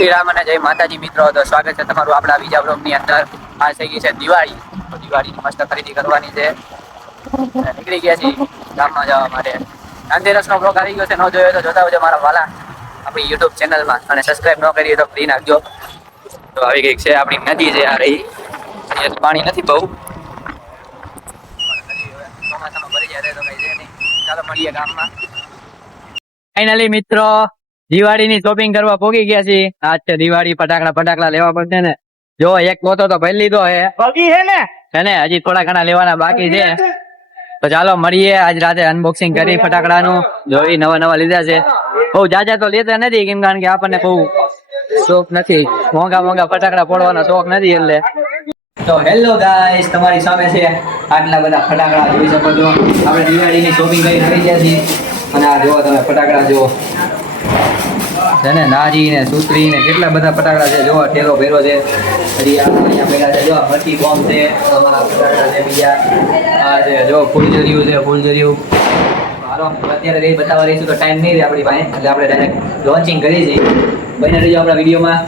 શ્રી રામ અને જય માતાજી મિત્રો. તો સ્વાગત છે તમારું આપણા બીજા બ્લોગની અંદર. આ થઈ ગઈ છે દિવાળી. તો દિવાળીની મસ્ત ખરીદી કરવાની છે. નીકળી ગયા છીએ ગામમાં જવા માટે. ધનતેરસનો બ્લોગ આવી ગયો છે, ન જોયો તો જોતા હોજો મારા વાલા આપણી યુટ્યુબ ચેનલમાં. અને સબસ્ક્રાઇબ ન કરીએ તો કરી નાખજો. તો આવી ગઈ છે આપણી નદી છે આ રહી. અહીંયા પાણી નથી બહુ, ચોમાસામાં ભરી જાય તો કઈ છે નહીં. ચાલો મળીએ ગામમાં. ફાઇનલી મિત્રો દિવાળીની શોપિંગ કરવા પોગી ગયા છીએ. આજ છે દિવાળી. ફટાકડા લેવા પડશે ને. જો એક ગોતો તો ભરી લીધો હે, બાકી હે ને હજી થોડા ઘણા લેવાના બાકી છે. તો ચાલો મળીએ. આજ રાતે અનબોક્સિંગ કરી ફટાકડાનું. જોઈ નવા લીધા છે. બહુ જાજા તો લેતા નથી, કેમ કારણ કે આપણને બહુ શોખ નથી. મોંઘા ફટાકડા ફોડવાનો શોખ નથી એટલે. તો હેલો ગાઈસ, તમારી સામે છે આટલા બધા ફટાકડા. જોઈ શકો છો આપણે દિવાળીની શોપિંગ કરી આવી ગયા છીએ. અને આ જુઓ તમે ફટાકડા જુઓ છે ને, નારી ને સુતરી ને કેટલા બધા ફટાકડા છે. જો ઠેલો ભેરો છે. હજી અહીંયા ભેગા છે. જો મરચી બોમ્બ છે, આમાં ફટાકડા છે બીજા. આ છે જો ફૂલઝરિયું છે, ફૂલઝરિયું. હાલો અત્યારે કઈ બતાવવા રહીશું તો ટાઈમ નહીં રહે આપણી પાસે, એટલે આપણે ડાયરેક્ટ લોન્ચિંગ કરી છીએ. બને રહીજો આપણા વિડીયોમાં.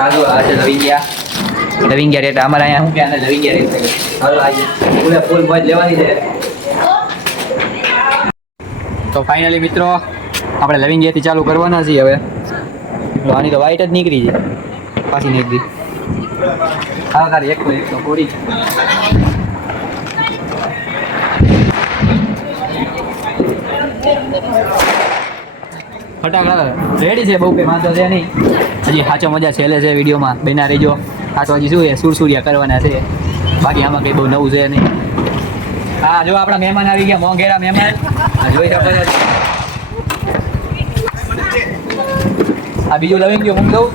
આ જો આ છે લવિંગિયા રેટ. અમારે અહીંયા શું કે આને લવિંગિયા રેટ છે. હાલો આજે ફૂલ મોજ લેવાની છે. તો ફાઇનલી મિત્રો આપણે લવિંગિયાથી ચાલુ કરવાના છીએ હવે. આની તો વાઈટ જ નીકળી છે, પાછી નીકળી. હા તારે એક તો પૂરી. ફટાકડા રેડી છે, બહુ કંઈ વાંધો છે નહીં. હજી સાચો મજા છેલ્લે છે વિડીયોમાં, બના રહીજો. આ તો હજી શું છે, સુરસુરિયા કરવાના છે. બાકી આમાં કંઈ બહુ નવું છે નહીં. હા જો આપણા મહેમાન આવી ગયા, મોંઘેરા મહેમાન. જોઈ શકો છો. આ બીજું લવિંગ ગયો હું દઉં.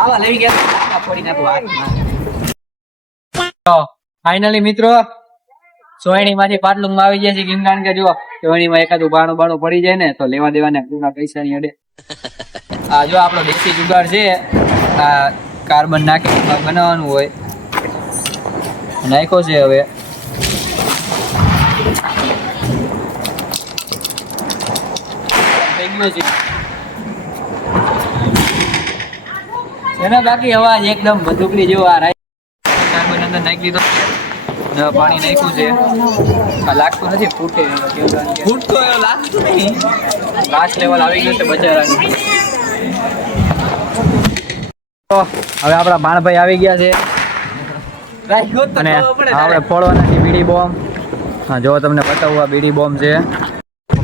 આવા લઈ ગયા ફોડી નાખું. ફાઇનલી મિત્રો સોયણીમાંથી પાટલુંગમાં આવી ગયા છે. કેમ કારણ કે જો સોયણીમાં એકાદું બાણું પડી જાય ને તો લેવા દેવાના પૂરા પૈસા ની અડે. આ જો આપણો દેશી જુગાડ છે. આ કાર્બન નાખી બનાવવાનું હોય, નાખ્યો છે હવે. એના બાકી અવાજ એકદમ બંદૂકડી જેવો. આ કાર્બન અંદર નાખી દીધો, પાણી નાખ્યું છે. આ લાગતું નથી ફૂટે, ફૂટતો એવું લાગતું નહીં. લાસ્ટ લેવલ આવી ગયું છે બજારાનું. હવે આપણા ભાણભાઈ આવી ગયા છે અને આપણે ફોડવાના છે બીડી બોમ્બ. હા જો તમને બતાવું, આ બીડી બોમ્બ છે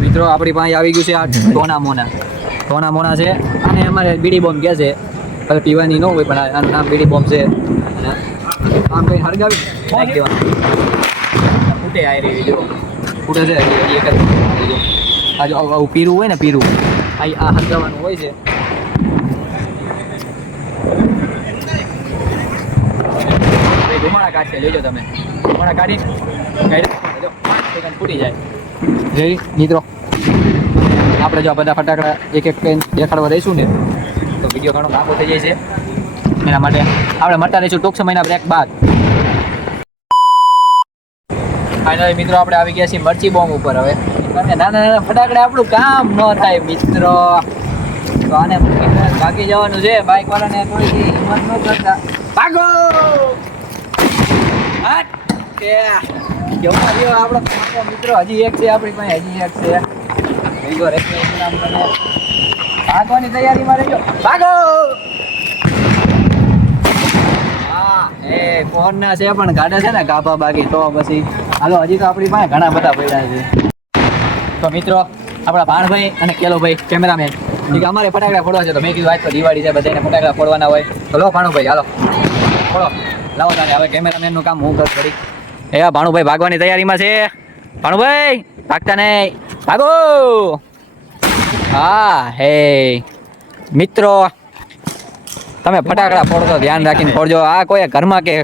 મિત્રો. આપણી પાસે આવી ગયું છે આ ટોના મોના છે. અને અમારે બીડી બોમ્બ કહે છે. હવે પીવાની ન હોય પણ આનું નામ બીડી બોમ્બ છે. આમ કંઈ હળગાવી નાખી દેવાનું. ફૂટે આવી રહી જો ફૂટે છે. હજી એક જ આ જો આવું પીરું હોય ને, પીરું આ હળગાવવાનું હોય છે. ધુમાડા કાઢશે, લેજો તમે. ધુમાડા કાઢી ફૂટી જાય. જય મિત્રો, આપણે જો આ બધા ફટાકડા એક દેખાડવા દઈશું ને તો વિડીયો ઘણો લાંબો થઈ જાય છે. એના માટે આપણે મળતા રહીશું ટૂંક સમયના બ્રેક બાદ. ફાઇનલી મિત્રો આપણે આવી ગયા છીએ મરચી બોમ્બ ઉપર. હવે નાના ફટાકડા આપણું કામ ન થાય મિત્રો, તો આને ભાગી જવાનું છે. બાઇક વાળાને થોડી હિંમત ન કરતા ભાગો. આપણો મિત્રો હજી એક છે આપણી પાસે, હજી એક છે. ભાગવાની તૈયારીમાં રહેજો. ભાગો. હા એ કોણના છે પણ ગાડા છે ને ગાભા બાકી. તો પછી હાલો, હજી તો આપણી પાસે ઘણા બધા પડ્યા છે. તો મિત્રો આપણા ભાણભાઈ અને કેલોભાઈ કેમેરામેન અમારે ફટાકડા ફોડવા છે. તો મેં કીધું આજ તો દિવાળી છે, બધાને ફટાકડા ફોડવાના હોય. તો લો ભાણુભાઈ હાલો ફોડો. લાવો તારે હવે કેમેરામેનનું કામ હું કર થોડીક. એ ભાણુભાઈ ભાગવાની તૈયારીમાં છે. ભાણુભાઈ ભાગતા નહીં, ભાગો. હા હે મિત્રો, તમે ફટાકડા ફોડો તો ધ્યાન રાખીને ફોડજો. આ કોઈ ઘરમાં કે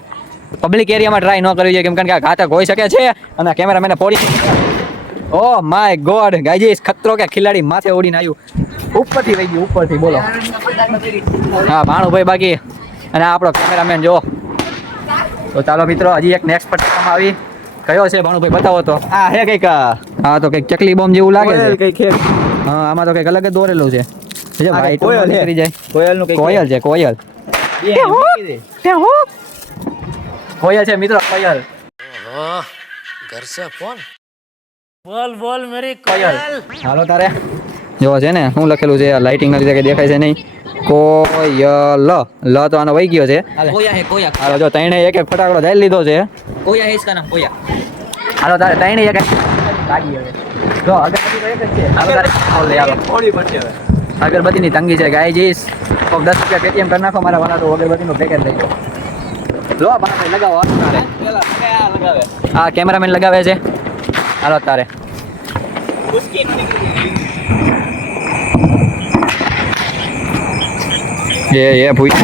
પબ્લિક એરિયામાં ટ્રાય ન કરવી જોઈએ, કેમ કે આ ઘાતક હોઈ શકે છે. અને કેમેરામેને ફોડી. ઓ માય ગોડ ગાઈઝ, ખતરો કે ખિલાડી માથે ઉડીને આવ્યું. ઉપરથી વહી ગયું, ઉપરથી. બોલો. હા ભાણુભાઈ બાકી અને આપણો કેમેરામેન જો. તો ચાલો મિત્રો, હજી એક નેક્સ્ટ ફટાકામાં આવી કયો છે ભાણુભાઈ, બતાવો તો. આ હે કંઈક હા તો કઈક ચકલી બોમ્બ જેવું લાગે કોયલ છે. કઈ ખેર હા આમાં તો કઈક અલગ જ દોરેલું છે. આ ભાઈ કોયલ છે. નીકળી જાય. કોયલ નું કઈ કોયલ છે કોયલ. કોયલ છે મિત્રો કોયલ. घर से फोन बोल बोल मेरी કોયલ. હાલો તારે જો છે ને શું લખેલું છે લાઇટિંગ ના લીધે કઈ દેખાય છે નહીં. કોયલ લ તો આનો વહી ગયો છે. कोया है कोया હાલો જો તઈને એક એક ફટાકડો જઈ લીધો છે. कोया है इसका नाम कोया હાલો તારે તઈને એક લાગી હવે. જો અગરબત્તી તો એક જ છે. હાલો તારે આવો લઈ આવો. થોડી પડશે હવે અગરબત્તીની તંગી છે ગાય જીસ. કોક 10 રૂપિયા પેટીએમ કરી નાખો મારા વાળા તો અગરબત્તીનું પેકેટ લઈ જાઓ. લો ભાઈ લગાવો હાલો તારે. પેલા કયા લગાવે આ કેમેરામેન લગાવે છે. હાલો તારે ઉસકી એ ભૂઈ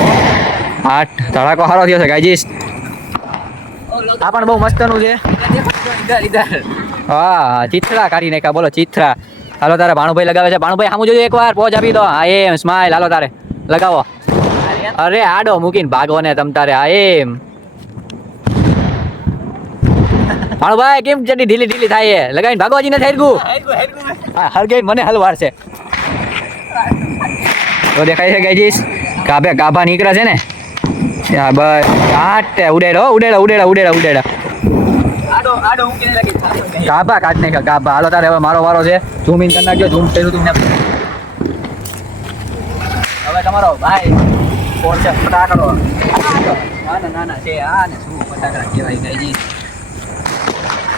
આઠ ધડાકો સારો થયો છે ગાયજીસ. આ પણ બહુ મસ્તનું છે. इधर इधर હા ચિત્રા કાઢી નાખ્યા બોલો ચિત્રા. હાલો તારે ભાણુભાઈ લગાવે છે. ભાણુભાઈ સામું જોજો એકવાર પોજ આપી દો. હા એમ સ્માઈલ. હાલો તારે લગાવો. અરે આડો મૂકીને ભાગો ને તમ તારે. હા એમ ભાણુભાઈ કેમ ચડી ઢીલી ઢીલી થાય છે? લગાવીને ભાગો હજી નથી હરગું. હા હરગાઈ મને હલવાર છે તો દેખાય છે ગાયજીસ. ગાભે ગાભા નીકળે છે ને. હા બસ આઠ ઉડેડો ઉડેડા ઉડેડા ઉડેડા ઉડેડા આડો આડો ઊંઘી લાગી ગાભા કાઢ નાખ્યા ગાભા. હાલો તારે હવે મારો વારો છે. ઝૂમ ઇન કરી નાખજો. ઝૂમ કર્યું તમને હવે તમારો ભાઈ ફોન છે ફટાકડો. નાના નાના છે આ ને શું ફટાકડા કહેવાય ગાયજી.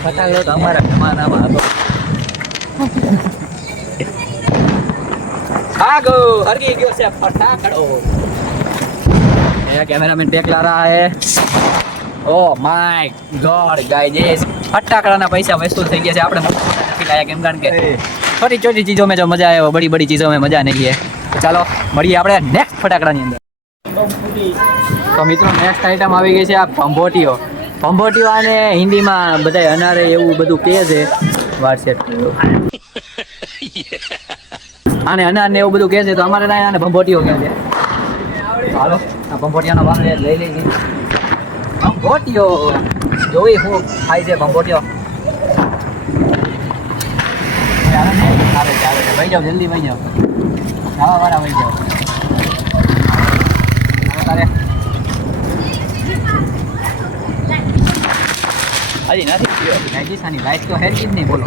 ફટાકડો તો અમારા જમાનામાં હતો. આગો હરગી ગયો છે ફટાકડો. ये कैमरामैन टेक ला रहा है. ओ माय गॉड गाइस फटाकड़ा ना पैसा वसूल થઈ ગયા છે. આપણે નથી લાયા કેમ કારણ કે छोटी छोटी चीजों में जो मजा है वो बड़ी बड़ी चीजों में मजा नहीं है. ચાલો મળીએ આપણે નેક્સ્ટ ફટાકડાની અંદર. તો મિત્રો નેક્સ્ટ આઈટમ આવી ગઈ છે આ ભંભોટીઓ. ભંભોટીઓ આને હિન્દીમાં બધાય અનારે એવું બધું કહે છે. વોટ્સએપ આને અનાર ને એવું બધું કહે છે તો અમારે ત્યાં આને ભંભોટીઓ કહે છે. હાલો આ ભંભોટીયાનો વાળ લઈ લઈએ. ભંભોટીઓ જોઈ હું ખાય છે ભંભોટીઓ. ચાલે ચાલે ભાઈ જાઓ જલ્દી ભાઈ જાઓ. ખાવા વાળા ભાઈ જાઓ. તારે હજી નથી ગયો. રાજસ્થાની લાઈટ તો હેરકી જ નહીં બોલો.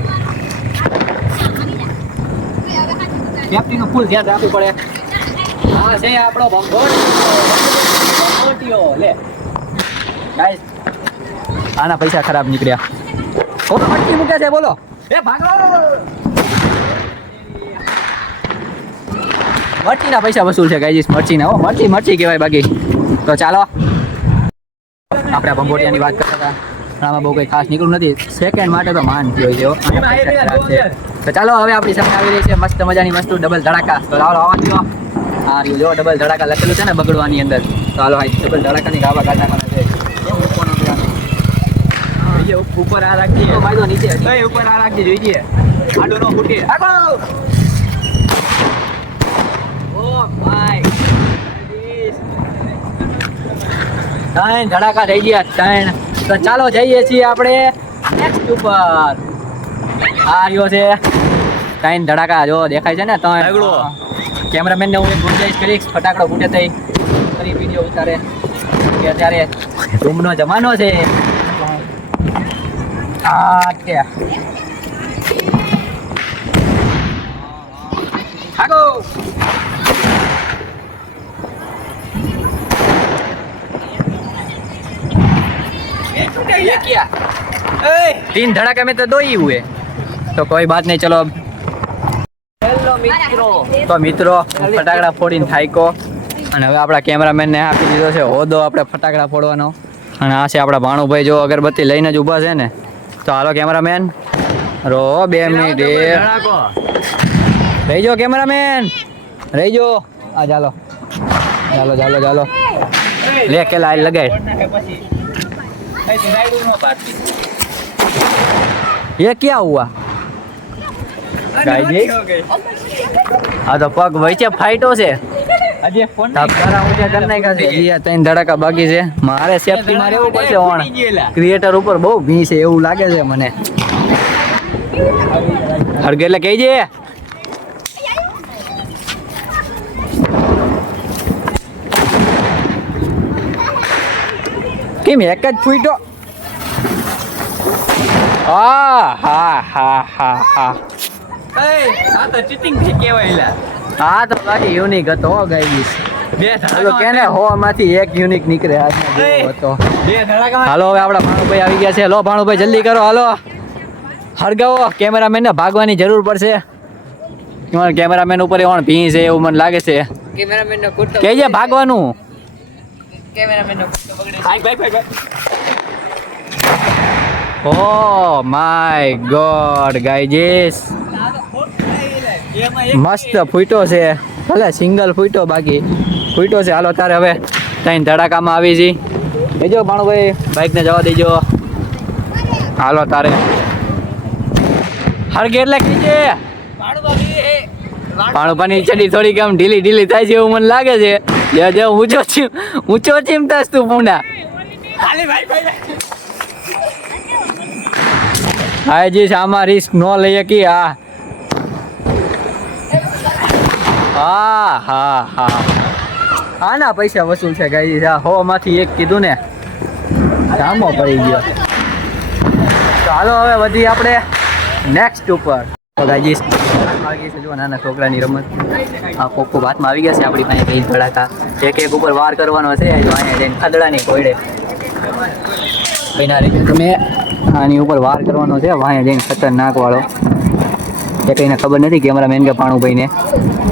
સેફ્ટીનું ફૂલ ધ્યાન રાખવું પડે. હા છે આપણો ભંભોટીઓ લે ગાઈસ. આના પૈસા ખરાબ નીકળ્યા. ફોટો મટકી મૂકે છે બોલો. એ ભાગો મરચીના પૈસા વસૂલ છે ગાઈસ. મરચીના હો મરચી મરચી કહેવાય બાકી. તો ચાલો આપણે ભંભોટીયાની વાત કરતા હતા. આમાં બહુ કંઈ ખાસ નીકળ્યું નથી. સેકન્ડ માટે તો માન થયો છે. તો ચાલો હવે આપણી સામે આવી રહી છે મસ્ત મજાની વસ્તુ ડબલ ધડાકા. તો લાવો આવવા દો. હા રહ્યું જો ડબલ ધડાકા લખેલું છે ને બગડવાની અંદર. તો હાલો આ ડબલ ધડાકાની ગાવા કાઢવાના છે. ઉપર આ રાખીએ ભાઈ તો નીચે ઉપર આ રાખી જોઈએ આડો નો ફૂટે આગો. ઓ ભાઈ ત્રણ ધડાકા થઈ ગયા ત્રણ. તો ચાલો જઈએ છીએ આપણે નેક્સ્ટ ઉપર. આ રહ્યો છે ત્રણ ધડાકા જો દેખાય છે ને ત્રણ. કેમેરામેન ને હું એક ગુંજાઈશ કરીશ ફટાકડો ફૂટે થઈ કરી વિડીયો ઉતારે કે અત્યારે ધૂમનો જમાનો છે. આ કે આગો ये क्या तीन धड़ाके में तो दो ही हुए. तो कोई बात नहीं चलो. હેલો મિત્રો. તો મિત્રો ફટાકડા ફોડીને થાયકો અને હવે આપણા કેમેરામેન ને આપી દીધો છે હોદો આપણે ફટાકડા ફોડવાનો. અને આ છે આપણા ભાણુભાઈ જો અગરબત્તી લઈને જ ઊભા છે ને. તો હાલો કેમેરામેન રો 2 મિનિટ રહી જાઓ કેમેરામેન રહી જાઓ. આ ચાલો ચાલો ચાલો ચાલો લે કે લાઈન લગાડ. ये क्या हुआ गाइस? આ તો પગ વચ્ચે ફાઈટો છે. આજે ફોન તારા ઊંચા કરી નાખ્યા છે. હજી આ ત્રણ ધડાકા બાકી છે. મારે સેફટી માં રહેવું પડશે. ઓણ ક્રિએટર ઉપર બહુ ભી છે એવું લાગે છે મને. હળગે એટલે કહેજે. કેમ એક જ ફૂટો? હા. આ તો ચીટિંગ થી કહેવાય લા. હા તો બાકી યુનિક હતો ગાઈસ. બે કેને હો માંથી એક યુનિક નીકળે આજનો જેવો હતો. બે ધડાકા હાલો હવે આપણા ભાણુભાઈ આવી ગયા છે. લો ભાણુભાઈ જલ્દી કરો, હાલો હળગાવો. કેમેરામેન ને ભાગવાની જરૂર પડશે. તમારા કેમેરામેન ઉપર એવણ ભી છે એવું મને લાગે છે. કેમેરામેન નો કુર્તો કેજે ભાગવાનું. કેમેરામેન નો કુર્તો બગડે ભાઈ ઓ માય ગોડ ગાઈસ, મસ્ત ફૂટો છે. ભલે સિંગલ ફૂટો, બાકી ફૂટો છે. હાલો તારે હવે ત્રણ ધડાકામાં આવી છી. એજો ભાણુભાઈ બાઇકને જવા દેજો. હાલો તારે હરગે એટલે કીજે. ભાણુભાની ચડી થોડીક આમ ઢીલી થાય છે એવું મને લાગે છે. જે ઊંચો ચીમતાસ તું પૂંડા. ખાલી ભાઈ હા જી આમાં રિસ્ક ન લઈએ કે હા ના પૈસા વસૂલ છે ગાઈસ. હો માંથી એક કીધું ને, કામો પડી ગયો. તો હાલો હવે વધી આપણે નેક્સ્ટ ઉપર. તો ગાઈસ જો નાના છોકરાની રમત આ કોકો હાથમાં આવી ગયા છે આપણી પાસે. કઈ ધડાકા એક ઉપર વાર કરવાનો છે. જો અહીંયા જઈને ખદડાની કોયડે એના રીતે તમે આની ઉપર વાર કરવાનો છે. વાંહે જઈને ખતરનાક વાળો. એ કઈને ખબર નથી કેમેરામેન કે ભાણુભાઈને.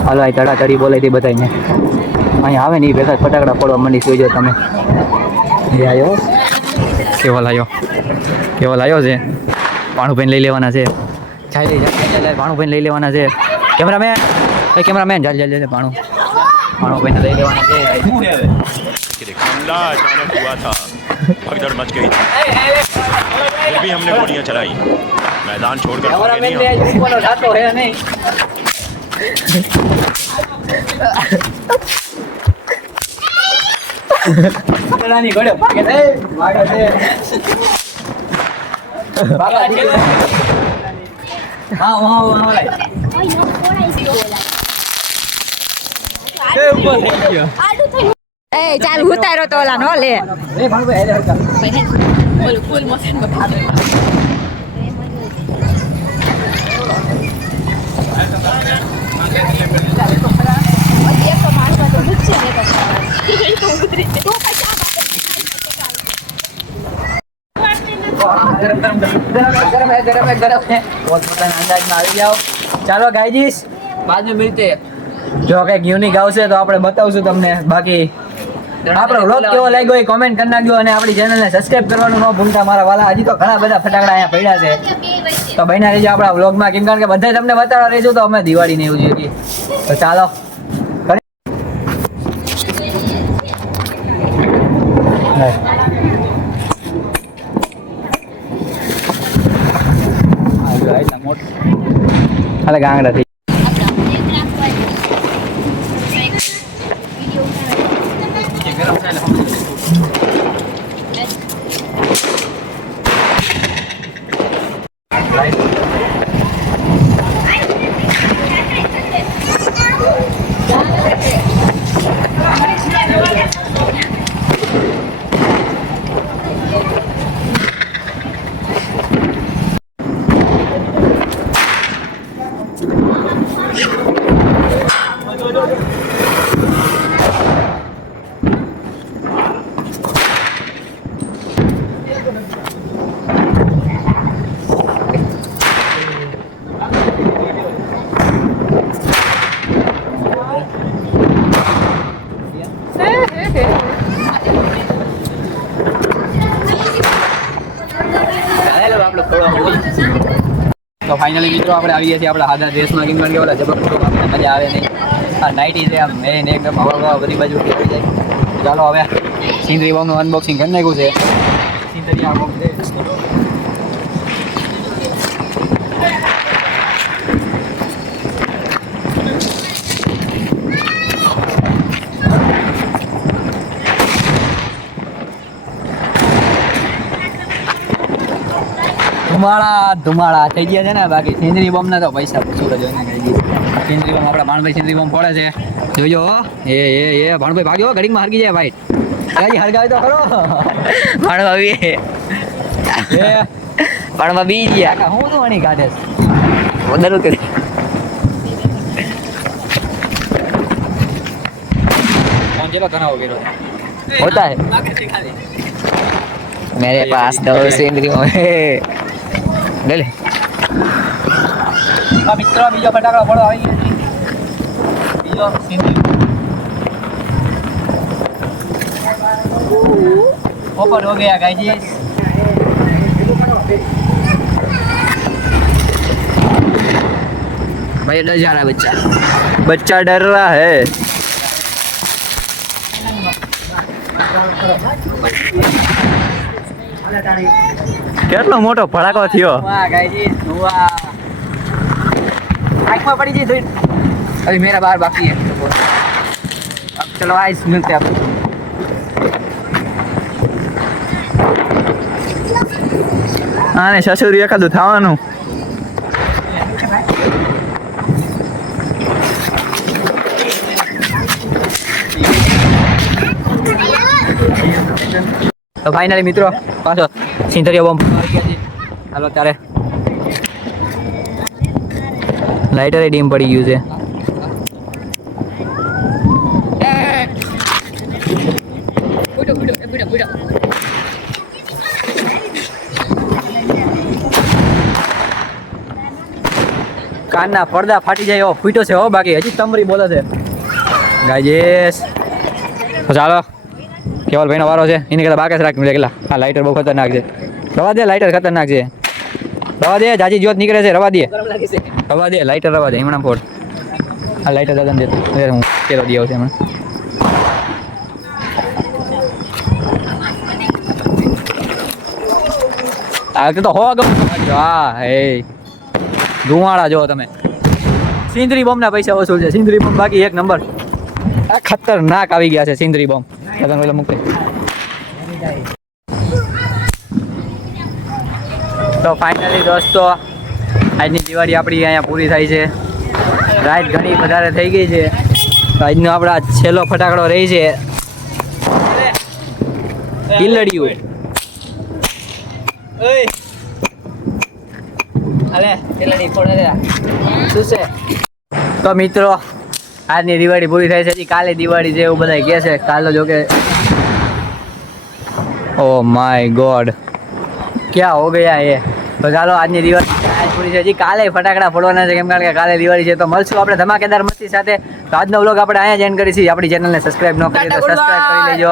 હાલો આ તડાતડી બોલે તે બધાને અહીંયા આવે ને એ ભેગા ફટાકડા ફોડવા માંડી. જોઈજો તમે. એ આવ્યો કેવો લાવ્યો છે. ભાણુભાઈને લઈ લેવાના છે. જાય ભાણુભાઈને લઈ લેવાના છે. કેમેરામેન ચાલ ભાણુભાઈને લઈ લેવાના છે. हमला अचानक हुआ था, भगदड़ मच गई थी। फिर भी हमने गोलियां चलाई, मैदान छोड़कर भागे नहीं हम। એ ચાલ ઉતારો તો ઓલા નો લે. ચાલો ગાઈજીસ बाद में मिलते हैं। જો કઈક યુનિક આવશે તો આપણે બતાવશું તમને. બાકી આપણો વ્લોગ કેવો લાગ્યો એ કોમેન્ટ કરી નાખજો અને આપણી ચેનલને સબસ્ક્રાઇબ કરવાનું ન ભૂલતા મારા વાલા. હજી તો ઘણા બધા ફટાકડા અહીંયા પડ્યા છે, તો બન્યા રહેજો આપણા વ્લોગમાં. કેમ કારણ કે બધા તમને બતાવવા રહેજો તો અમે દિવાળીને એવું જોઈએ. તો ચાલો હાલે ગાંગડા થઈ. તો ફાઇનલી મિત્રો આપણે આવી ગયા છીએ આપણા હાદા ડ્રેસમાં. કેમ કારણ કે ઓલા જબરદસ્ત આપણે મજા આવે નહીં. આ નાઇટી છે આમ મેન એકદમ હવા બધી બાજુ આવી જાય. ચાલો હવે સિંદરી બોમ્બનું અનબોક્સિંગ કરી નાખ્યું છે. સિંદરી આ બોમ્બ છે. ધુમાડા થઈ ગયા છે ને. બાકી સિંદરી બોમ્બ ના તો પૈસા પૂછું જ ને કઈ સિંદરી બોમ્બ આપણા ભાણભાઈ સિંદરી બોમ્બ ફોડે છે. જોજો એ ભાણભાઈ ભાગ્યો ઘડીકમાં હરગી જાય ભાઈ. હરગાવી તો ખરો. ભણવા બી એ ભણવા બી ગયા હું તો આની કાઢે વધારે કરી ફોન ચેલો તનાવો કર્યો होता है मेरे पास दो सिंदरी है ले ले મિત્રો બીજો ફટાકડો ફોડો આવી ગયો છે. બીજો સિંદરી ઓપન હો ગયા ગાઈસ. भाई डर जा रहा है बच्चा बच्चा डर रहा है. કેટલો મોટો ભડાકો થયો. આંખમાં પડી ગઈ થોડી. अभी मेरा बार बाकी है अब चलो आइस मिलते हैं आपको. આને સસુરી એકાદું થવાનું. તો ફાઇનલી મિત્રો પાછો સિંધરિયા બોમ્બ આવી ગયા છે. હાલો ત્યારે લાઇટર ડીમ પડી ગયું છે. કાનના પડદા ફાટી જાય એવો ફૂટ્યો છે હો. બાકી હજી તમરી બોલે છે ગાઈસ. તો ચાલો કેવલભાઈનો વારો છે. એની કરતા બાકસ રાખ કેટલા. આ લાઇટર બહુ ખતરનાક છે. રવા દે લાઇટર ખતરનાક છે. રવા દે જાજી જ્યોત નીકળે છે. રવા દે લાઇટર રવા દે હમણાં ફોડ. આ લાઇટર દાદા દે હું કેલો દે આવશે હમણાં. આ તો હો ગમ. હા હે ધુવાળા જો તમે. સિંદરી બોમ્બ ના પૈસા વસૂલ છે. સિંદરી બોમ્બ બાકી એક નંબર. આ ખતરનાક આવી ગયા છે સિંદરી બોમ્બ. મૂકે તો ફાઇનલી દોસ્તો આજની દિવાળી આપણી અહીંયા પૂરી થાય છે. રાત ઘણી વધારે થઈ ગઈ છે. તો આજનો આપણા છેલ્લો ફટાકડો રહી છે ઈલડિયું. તો મિત્રો આજની દિવાળી પૂરી થાય છે. હજી કાલે દિવાળી છે એવું બધા કહે છે. કાલે જો કે ઓ માય ગોડ ક્યાં હો ગયા એ. તો ચાલો આજની દિવાળી આજ પૂરી છે. હજી કાલે ફટાકડા ફોડવાના છે કેમ કારણ કે કાલે દિવાળી છે. તો મળશું આપણે ધમાકેદાર મસ્તી સાથે. તો આજનો વ્લોગ આપણે અહીંયા જ એન્ડ કરીશું. આપણી ચેનલને સબસ્ક્રાઇબ ન કરી તો સબસ્ક્રાઇબ કરી લેજો.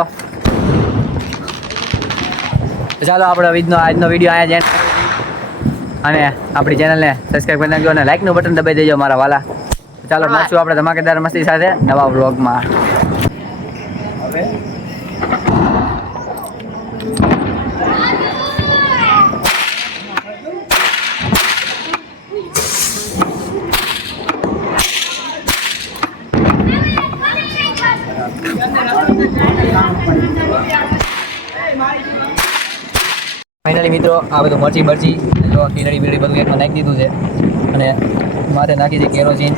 તો ચાલો આપણે આજનો વિડીયો અહીંયા જ એન્ડ કરીશું. અને આપણી ચેનલને સબસ્ક્રાઇબ કરી નાખજો અને લાઇકનું બટન દબાઈ દેજો મારા વાલા. ચાલો મળશું આપણે ધમાકેદાર મસ્તી સાથે નવા વ્લોગમાં. ફાઇનલી મિત્રો આ બધું મરચી જો ટીનડી બીડી બધું એકમાં નાખી દીધું છે અને માથે નાખી દે કેરોસીન.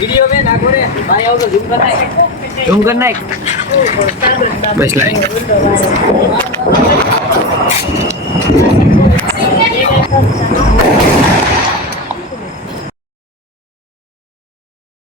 વિડિયો में नाखो रे भाई आओ तो झूम कर नाख बस लाइक